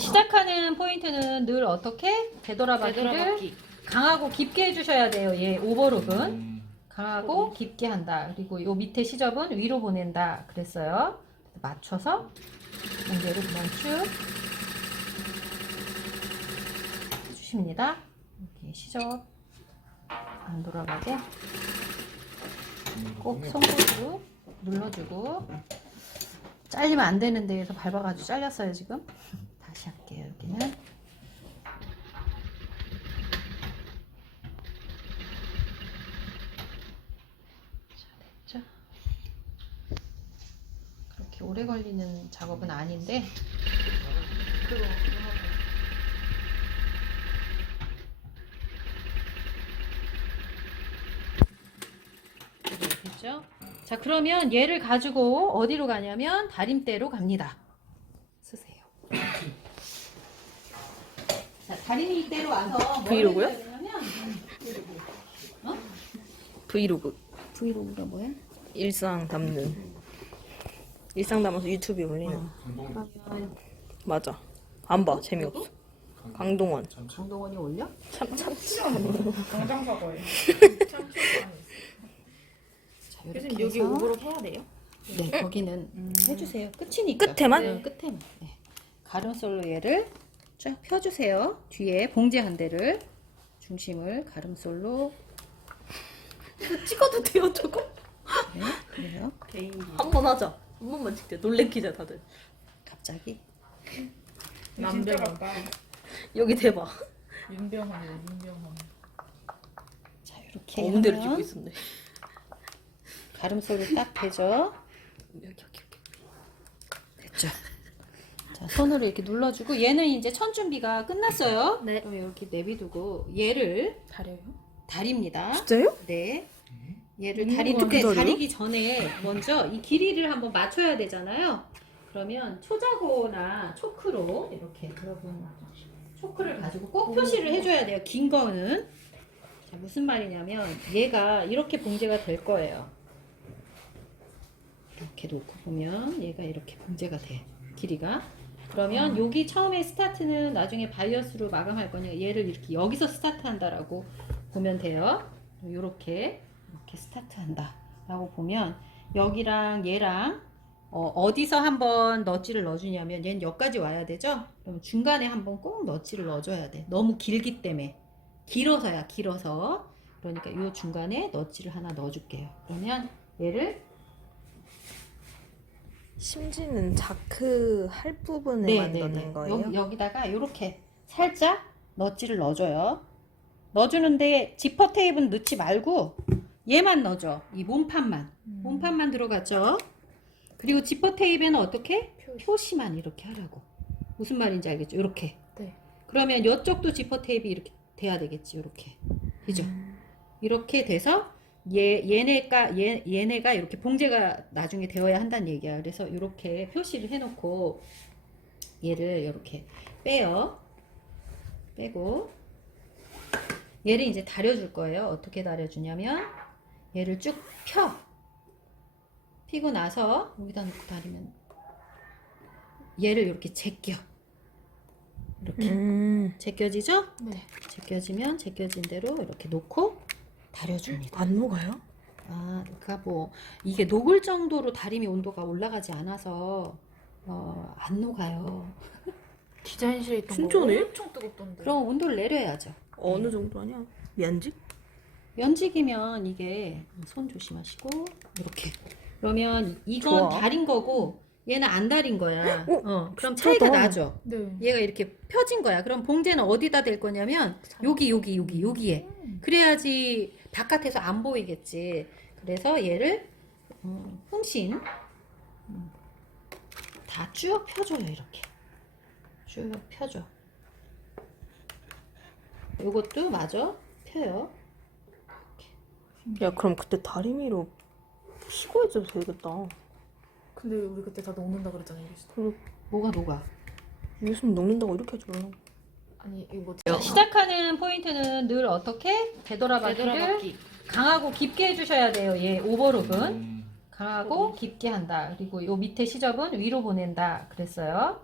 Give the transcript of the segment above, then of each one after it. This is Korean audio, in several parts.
시작하는 포인트는 늘 어떻게? 되돌아박기를 강하고 깊게 해주셔야 돼요. 얘 오버룩은 강하고 깊게 한다. 그리고 요 밑에 시접은 위로 보낸다. 그랬어요. 맞춰서 공제를 그냥 쭉 해주십니다. 여기 시접 안 돌아가게 꼭 손목으로 눌러주고, 잘리면 안 되는 데에서 밟아가지고 잘렸어요 지금. 다시 할게요. 여기는 자, 됐죠? 그렇게 오래 걸리는 작업은 아닌데 됐죠? 자, 그러면 얘를 가지고 어디로 가냐면 다림대로 갑니다. 쓰세요. 자, 다림대로 와서 브이로그요? 뭘 해줘야 되냐면, 어? 브이로그. 브이로그가 뭐야? 일상 담는. 일상 담아서 유튜브에 올리는. 그러면 맞아. 안 봐. 재미없어. 강동원. 강동원이 올려? 참. 당장 사과해. 자, 이렇게 교수님 여기 해서 오버로 해야 돼요? 네, 거기는 해주세요. 끝이니까. 끝에만? 네, 끝에만. 네. 가름솔로 얘를 쫙 펴주세요. 뒤에 봉제 한 대를 중심을 가름솔로. 찍어도 돼요 저거? 네, 그래요. 한 번 하자. 한 번만 찍자. 놀래키자 다들. 갑자기. 진짜 같다. 여기 대박. 윤병헌이네, 윤병헌. 자, 이렇게 엉대로 찍고 하면 있었네. 가름솔로 딱 대죠. 여기. 됐죠. 자, 손으로 이렇게 눌러주고, 얘는 이제 천 준비가 끝났어요. 네. 그럼 이렇게 내비두고 얘를 다려요? 다립니다. 진짜요? 네. 얘를 어떻게 다리는데 다려요? 다리기 전에 먼저 이 길이를 한번 맞춰야 되잖아요. 그러면 초자고나 초크로 이렇게 여러분 초크를 가지고 꼭 표시를 해줘야 돼요. 긴 거는. 자, 무슨 말이냐면 얘가 이렇게 봉제가 될 거예요. 이렇게 놓고 보면 얘가 이렇게 봉제가 돼. 길이가. 그러면 여기 처음에 스타트는 나중에 바이어스로 마감할 거니까 얘를 이렇게 여기서 스타트한다라고 보면 돼요. 이렇게 스타트한다 라고 보면 여기랑 얘랑 어디서 한번 넛지를 넣어주냐면 얘는 여기까지 와야 되죠. 그럼 중간에 한번 꼭 넛지를 넣어줘야 돼. 너무 길기 때문에. 길어서야, 길어서. 그러니까 이 중간에 넛지를 하나 넣어줄게요. 그러면 얘를 심지는 자크 할 부분에만 넣는 거예요? 여기다가 이렇게 살짝 넛지를 넣어줘요. 넣어주는데 지퍼 테이프는 넣지 말고 얘만 넣어줘. 이 몸판만. 몸판만 들어갔죠. 그리고 지퍼 테이프에는 어떻게? 표시만 이렇게 하라고. 무슨 말인지 알겠죠? 이렇게. 네. 그러면 이쪽도 지퍼 테이프 이렇게 돼야 되겠지. 이렇게. 그죠? 이렇게 돼서 얘네가 이렇게 봉제가 나중에 되어야 한다는 얘기야. 그래서 이렇게 표시를 해놓고 얘를 이렇게 빼요. 빼고 얘를 이제 다려줄 거예요. 어떻게 다려주냐면 얘를 쭉 펴. 피고 나서 여기다 놓고 다리면 얘를 이렇게 제껴. 이렇게 제껴지죠? 네. 제껴지면 제껴진 대로 이렇게 놓고 다려줍니다. 안 녹아요? 아, 그러니까 뭐 이게 녹을 정도로 다리미 온도가 올라가지 않아서 안 녹아요. 디자인실에 있던 진짜네? 거 엄청 뜨겁던데. 그럼 온도를 내려야죠. 어느 정도 아니야? 면직? 면직이면 이게 손 조심하시고 이렇게. 그러면 이건 좋아. 달인 거고 얘는 안 달인 거야. 그럼 진짜다. 차이가 나죠. 네. 얘가 이렇게 펴진 거야. 그럼 봉제는 어디다 댈 거냐면 여기에. 그래야지 바깥에서 안 보이겠지. 그래서 얘를 hum신 다 쭉 펴줘요. 이렇게 쭉 펴줘. 요것도 마저 펴요. 야 그럼 그때 다리미로 피고 해줘도 되겠다. 근데 우리 그때 다 녹는다 그랬잖아요. 그리고 뭐가 녹아? 요즘 녹는다고 이렇게 해줘요. 아니 이거 자, 시작하는 포인트는 늘 어떻게? 되돌아박기를 강하고 깊게 해주셔야 돼요. 얘 오버룩은 강하고 깊게 한다. 그리고 요 밑에 시접은 위로 보낸다. 그랬어요.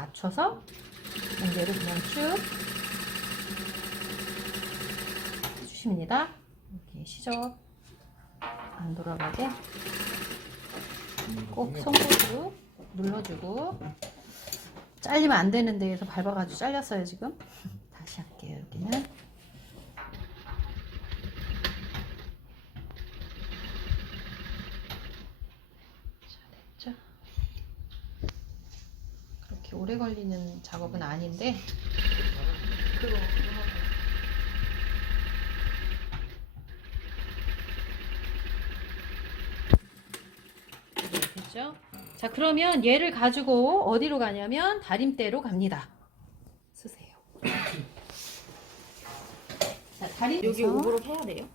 맞춰서 봉제를 그냥 쭉 해주십니다. 이렇게 시접 안 돌아가게 꼭 손으로 눌러주고, 잘리면 안 되는 데에서 밟아가지고 잘렸어요 지금. 다시 할게요. 여기는 자, 됐죠? 그렇게 오래 걸리는 작업은 아닌데 그거 하고. 네, 됐죠? 자, 그러면 얘를 가지고 어디로 가냐면 다림대로 갑니다. 쓰세요. 자, 다림대에서 여기 오브로 해야 돼요?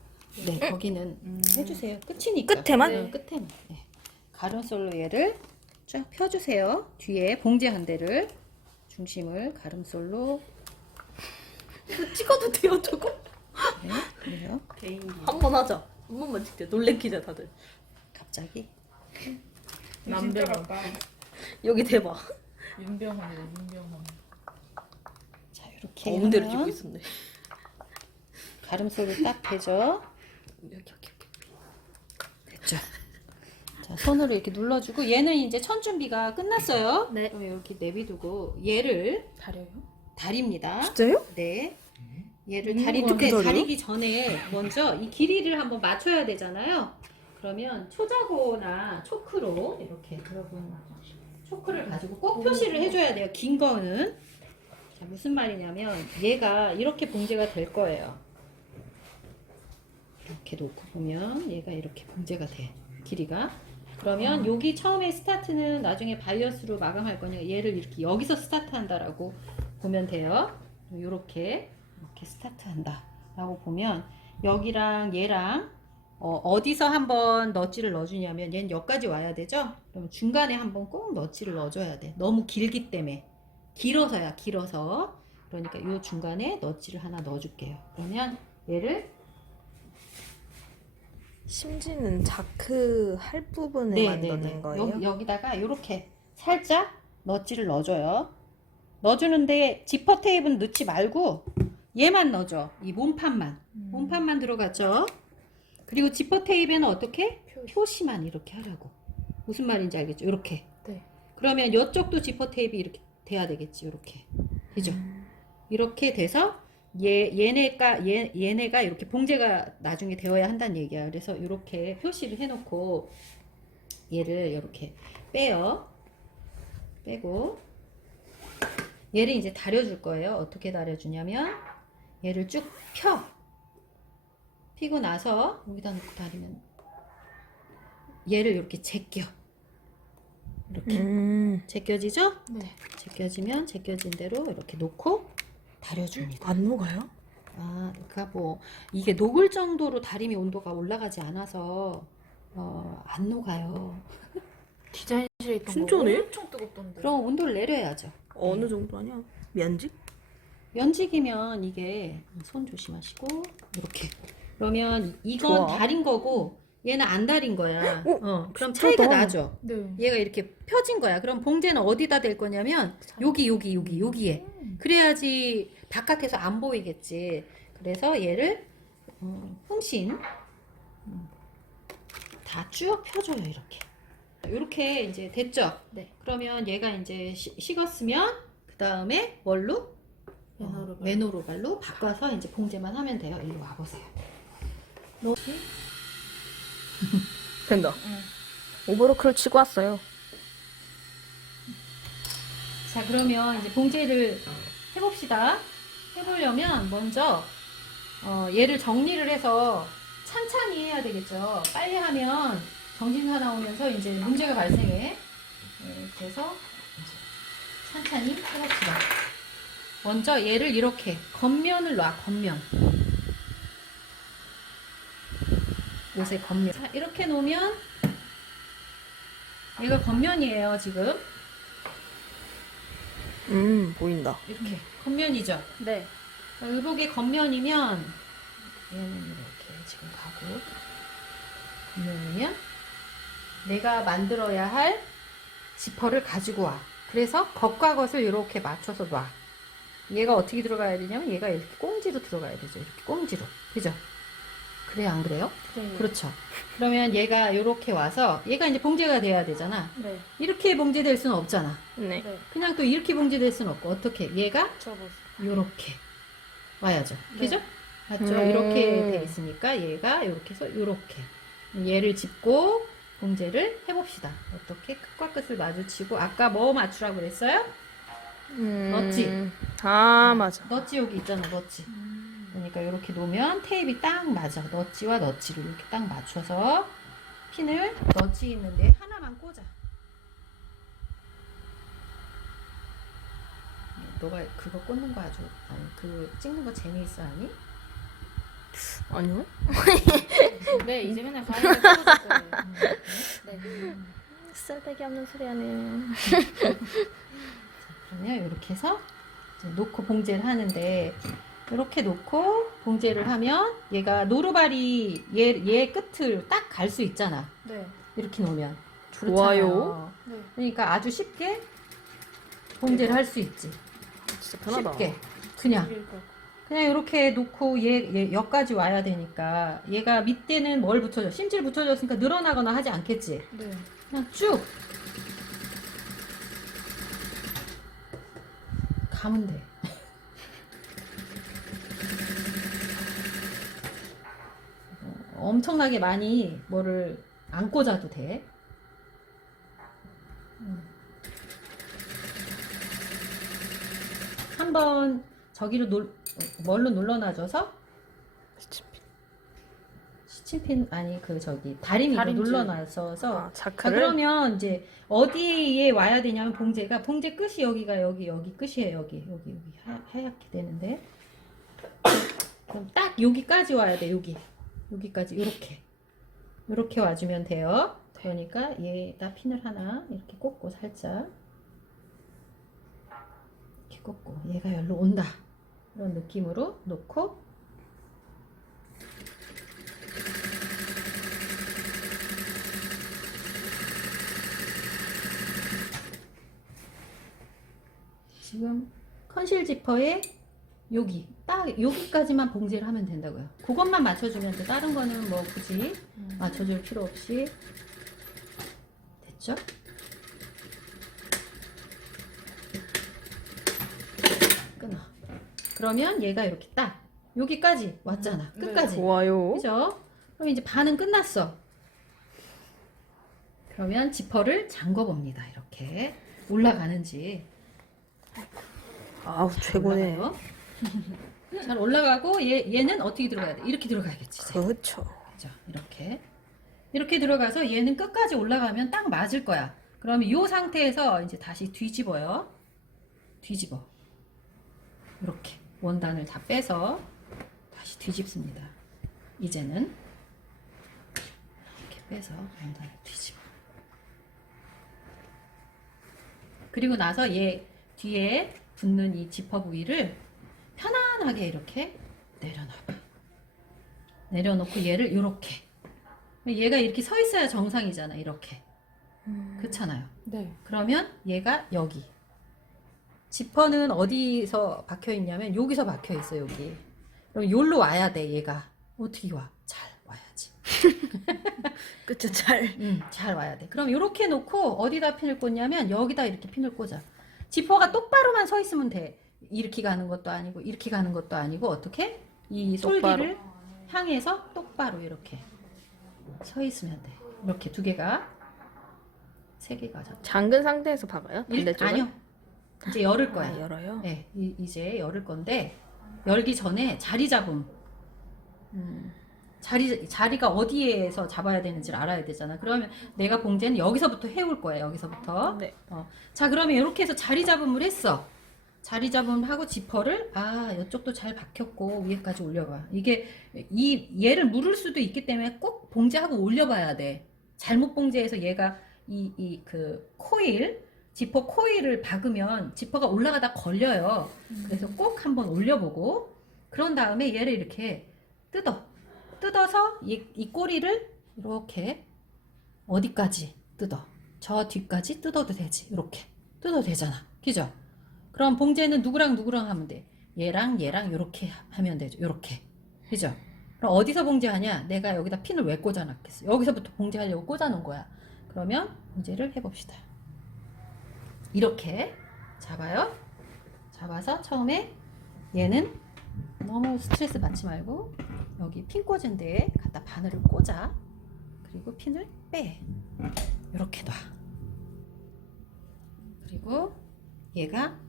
네, 거기는 해주세요. 끝이니까. 끝에만? 네, 끝에만. 네. 가름솔로 얘를 쫙 펴주세요. 뒤에 봉제 한 대를 중심을 가름솔로. 찍어도 돼요 저거? 네, 그래요. 한 번 하자. 한 번만 찍자. 놀래키자 다들. 갑자기. 남배경. 여기 대박. 윤병헌이래, 윤병헌. 자, 이렇게 엉대를 하면 쥐고 있었네. 가름솔로 딱 대죠. 여기. 됐죠. 자, 손으로 이렇게 눌러주고, 얘는 이제 천 준비가 끝났어요. 네. 그럼 이렇게 내비두고 얘를 다려요? 다립니다. 진짜요? 네. 얘를 거 다리는데 기다려요? 다리기 전에 먼저 이 길이를 한번 맞춰야 되잖아요. 그러면 초자고나 초크로 이렇게 여러분 초크를 가지고 꼭 표시를 해줘야 돼요. 긴 거는. 자, 무슨 말이냐면 얘가 이렇게 봉제가 될 거예요. 이렇게 놓고 보면 얘가 이렇게 봉제가 돼. 길이가. 그러면 여기 처음에 스타트는 나중에 바이어스로 마감할 거니까 얘를 이렇게 여기서 스타트한다라고 보면 돼요. 이렇게 스타트한다 라고 보면 여기랑 얘랑 어디서 한번 넛지를 넣어주냐면 얘는 여기까지 와야 되죠. 그러면 중간에 한번 꼭 넛지를 넣어줘야 돼. 너무 길기 때문에. 길어서. 그러니까 이 중간에 넛지를 하나 넣어줄게요. 그러면 얘를 심지는 자크 할 부분에 만드는 거예요? 여기다가 이렇게 살짝 넛지를 넣어줘요. 넣어주는데 지퍼 테이프는 넣지 말고 얘만 넣어줘. 이 몸판만 들어갔죠. 그리고 지퍼 테이프에는 어떻게? 표시만 이렇게 하라고. 무슨 말인지 알겠죠? 이렇게. 네. 그러면 이쪽도 지퍼 테이프 이렇게 돼야 되겠지. 이렇게. 그죠? 이렇게 돼서 얘네가 이렇게 봉제가 나중에 되어야 한다는 얘기야. 그래서 이렇게 표시를 해놓고 얘를 이렇게 빼요. 빼고 얘를 이제 다려줄 거예요. 어떻게 다려주냐면 얘를 쭉 펴. 피고 나서 여기다 놓고 다리면 얘를 이렇게 제껴. 이렇게 제껴지죠? 네. 제껴지면 제껴진 대로 이렇게 놓고 다려줍니다. 안 녹아요? 아, 그러니까 뭐 이게 녹을 정도로 다림이 온도가 올라가지 않아서 안 녹아요. 디자인실에 있던 진짜네? 거 엄청 뜨겁던데. 그럼 온도를 내려야죠. 어느 정도 아니야? 면직? 면직이면 이게 손 조심하시고 이렇게. 그러면 이건 좋아. 달인 거고 얘는 안 달인 거야. 어? 그럼 진짜다. 차이가 나죠. 네. 얘가 이렇게 펴진 거야. 그럼 봉제는 어디다 댈 거냐면 여기에. 그래야지 바깥에서 안 보이겠지. 그래서 얘를 흥신 다 쭉 펴줘요. 이렇게 이제 됐죠. 네. 그러면 얘가 이제 식었으면 그 다음에 뭘로? 메노로발로 바꿔서 이제 봉제만 하면 돼요. 일로 와보세요. 된다. 오버로크를 치고 왔어요. 자, 그러면 이제 봉제를 해봅시다. 해보려면 먼저 얘를 정리를 해서 찬찬히 해야 되겠죠. 빨리 하면 정신사 나오면서 이제 문제가 발생해. 네, 그래서 이제 찬찬히 해봅시다. 먼저 얘를 이렇게 겉면을 놔. 겉면. 요새 겉면. 자, 이렇게 놓으면 얘가 겉면이에요, 지금. 보인다. 이렇게 겉면이죠. 네. 의복의 겉면이면 얘는 이렇게 지금 가고 겉면이면 내가 만들어야 할 지퍼를 가지고 와. 그래서 겉과 겉을 이렇게 맞춰서 놔. 얘가 어떻게 들어가야 되냐면 얘가 이렇게 꽁지로 들어가야 되죠. 이렇게 꽁지로. 그죠? 그래요, 안 그래요? 네. 그렇죠. 그러면 얘가 이렇게 와서 얘가 이제 봉제가 돼야 되잖아. 네. 이렇게 봉제될 수는 없잖아. 네. 네. 그냥 또 이렇게 봉제될 수는 없고 어떻게? 얘가 접어서. 이렇게 와야죠. 네. 그죠? 맞죠? 음. 이렇게 돼 있으니까 얘가 이렇게 해서 이렇게 얘를 짚고 봉제를 해봅시다. 어떻게? 끝과 끝을 마주치고 아까 뭐 맞추라고 그랬어요? 넣었지? 아, 맞아. 너치 여기 있잖아. 너치. 그러니까 이렇게 놓으면 테이프가 딱 맞아. 너치와 너치를 이렇게 딱 맞춰서 핀을 너치 있는데 하나만 꽂아. 너가 그거 꽂는 거 아주 아니 그 찍는 거 재미있어 아니? 아니요? 네, 이제 맨날 가위를 뜯어줄 거예요. 네. 쓸데기 없는 소리 하네요. 그러면 이렇게 해서 이제 놓고 봉제를 하는데 이렇게 놓고 봉제를 하면 얘가 노루발이 얘 끝을 딱 갈 수 있잖아. 네. 이렇게 놓으면 좋아요. 그렇잖아요. 네. 그러니까 아주 쉽게 봉제를 할 수 있지. 진짜 편하다. 쉽게 그냥 그러니까. 이렇게 놓고 얘 여기까지 와야 되니까 얘가 밑에는 뭘 붙여줘? 심지를 붙여줬으니까 늘어나거나 하지 않겠지. 네. 그냥 쭉 가면 돼. 엄청나게 많이 뭐를 안 꽂아도 돼. 한번 저기로 뭘로 눌러놔줘서 시침핀 아니 그 저기 다리미로 다림질. 눌러놔서 아, 자, 자크를? 그러면 이제 어디에 와야 되냐면 봉제 끝이 여기가 여기 끝이에요. 여기 하얗게 되는데 그럼 딱 여기까지 와야 돼. 여기까지 이렇게 와주면 돼요. 그러니까 얘다 핀을 하나 이렇게 꽂고 살짝 이렇게 꽂고 얘가 여기로 온다 이런 느낌으로 놓고 지금 컨실 지퍼에 딱 여기까지만 봉제를 하면 된다고요. 그것만 맞춰주면 돼. 다른 거는 뭐 굳이 맞춰줄 필요 없이 됐죠? 끊어. 그러면 얘가 이렇게 딱 여기까지 왔잖아. 네. 끝까지. 좋아요. 그죠? 그럼 이제 반은 끝났어. 그러면 지퍼를 잠궈 봅니다. 이렇게 올라가는지. 아우, 최고네. 올라가요. 잘 올라가고 얘는 어떻게 들어가야 돼? 이렇게 들어가야겠지. 이제. 그렇죠. 그죠? 이렇게 들어가서 얘는 끝까지 올라가면 딱 맞을 거야. 그러면 이 상태에서 이제 다시 뒤집어요. 뒤집어. 이렇게 원단을 다 빼서 다시 뒤집습니다. 이제는 이렇게 빼서 원단을 뒤집어. 그리고 나서 얘 뒤에 붙는 이 지퍼 부위를 편안하게 이렇게 내려놔봐. 내려놓고 얘를 이렇게. 얘가 이렇게 서 있어야 정상이잖아. 이렇게. 그렇잖아요. 네. 그러면 얘가 여기. 지퍼는 어디서 박혀 있냐면 여기서 박혀 있어. 여기. 그럼 여기로 와야 돼. 얘가. 어떻게 와? 잘 와야지. 그쵸, 잘. 잘 와야 돼. 그럼 이렇게 놓고 어디다 핀을 꽂냐면 여기다 이렇게 핀을 꽂아. 지퍼가 똑바로만 서 있으면 돼. 이렇게 가는 것도 아니고 이렇게 가는 것도 아니고 어떻게? 이 솔기를 향해서 똑바로 이렇게 서 있으면 돼. 이렇게 두 개가 세 개가 잡. 잠근 상태에서 박아요? 반대쪽은? 아니요. 이제 열을 거야. 아, 열어요? 네, 이제 열을 건데 열기 전에 자리 잡음. 자리가 어디에서 잡아야 되는지를 알아야 되잖아. 그러면 내가 봉제는 여기서부터 해올 거야. 여기서부터. 네. 자, 그러면 이렇게 해서 자리 잡음을 했어. 자리 잡음을 하고 지퍼를 이쪽도 잘 박혔고 위에까지 올려봐. 이게 얘를 물을 수도 있기 때문에 꼭 봉제하고 올려봐야 돼. 잘못 봉제해서 얘가 그 코일 지퍼 코일을 박으면 지퍼가 올라가다 걸려요. 그래서 꼭 한번 올려보고 그런 다음에 얘를 이렇게 뜯어서 이 꼬리를 이렇게 어디까지 뜯어. 저 뒤까지 뜯어도 되지. 이렇게 뜯어도 되잖아. 그죠? 그럼 봉제는 누구랑 누구랑 하면 돼? 얘랑 얘랑 요렇게 하면 되죠. 요렇게. 그죠? 그럼 어디서 봉제하냐? 내가 여기다 핀을 왜 꽂아놨겠어? 여기서부터 봉제하려고 꽂아놓은 거야. 그러면 봉제를 해봅시다. 이렇게 잡아요. 잡아서 처음에 얘는 너무 스트레스 받지 말고 여기 핀 꽂은 데에 갖다 바늘을 꽂아. 그리고 핀을 빼. 이렇게 놔. 그리고 얘가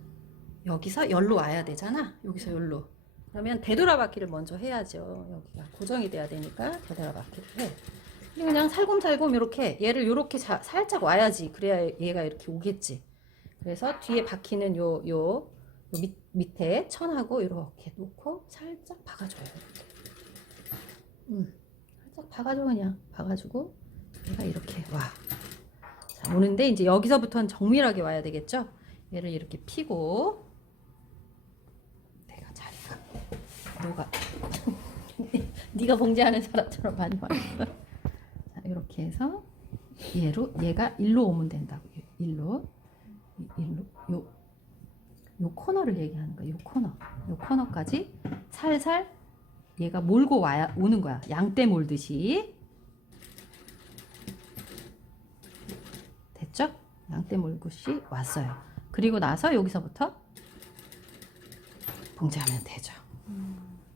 여기서 열로 와야 되잖아. 여기서 열로. 그러면 되돌아받기를 먼저 해야죠. 여기가 고정이 돼야 되니까 되돌아받기를 해. 그리고 그냥 살곰살곰 이렇게 얘를 이렇게 살짝 와야지. 그래야 얘가 이렇게 오겠지. 그래서 뒤에 박히는 요 밑에 천하고 이렇게 놓고 살짝 박아줘요. 살짝 박아줘. 그냥 박아주고 얘가 이렇게 와. 자, 오는데 이제 여기서부터는 정밀하게 와야 되겠죠. 얘를 이렇게 피고 내가 자리가 너가 네가 봉제하는 사람처럼 많이 말했어. 자, 이렇게 해서 얘가 일로 오면 된다고. 일로 요 코너를 얘기하는 거야. 요 코너까지 살살 얘가 몰고 오는 거야. 양떼 몰듯이. 됐죠? 양떼 몰듯이 왔어요. 그리고 나서 여기서부터 봉제하면 되죠.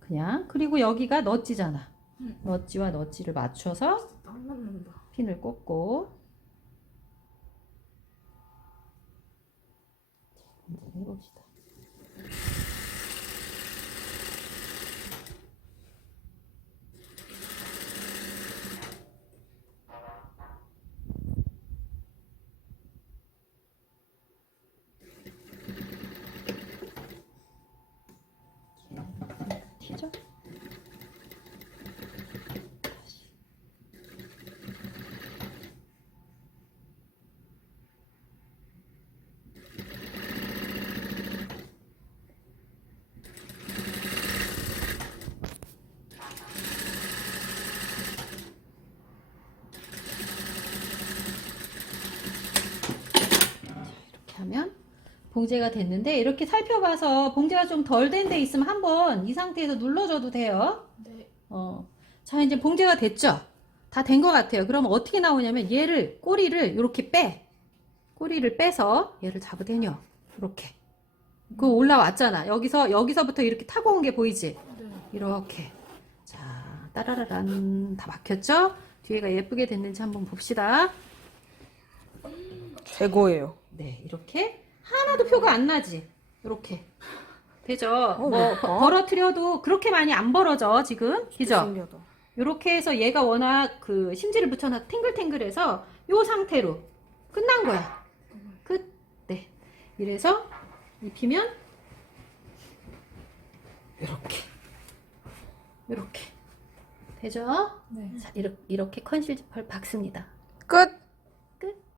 그냥. 그리고 여기가 넛지잖아. 넛지와 넛지를 맞춰서 딱 맞는다. 핀을 꽂고 해봅시다. 튀죠? 하면 봉제가 됐는데 이렇게 살펴봐서 봉제가 좀 덜 된 데 있으면 한번 이 상태에서 눌러줘도 돼요. 네. 자, 이제 봉제가 됐죠? 다 된 것 같아요. 그러면 어떻게 나오냐면 얘를 꼬리를 이렇게 빼. 꼬리를 빼서 얘를 잡아당겨. 이렇게. 그거 올라왔잖아. 여기서부터 이렇게 타고 온 게 보이지? 네. 이렇게. 자, 따라라란 다 막혔죠? 뒤에가 예쁘게 됐는지 한번 봅시다. 최고예요. 네, 이렇게 하나도 표가 안 나지. 이렇게 되죠. 뭐 그러니까. 벌어뜨려도 그렇게 많이 안 벌어져 지금, 그죠? 신기하다. 이렇게 해서 얘가 워낙 그 심지를 붙여놔 탱글탱글해서 요 상태로 끝난 거야. 끝. 네. 이래서 입히면 이렇게 되죠. 네. 자, 이렇게 컨실지펄 박습니다. 끝.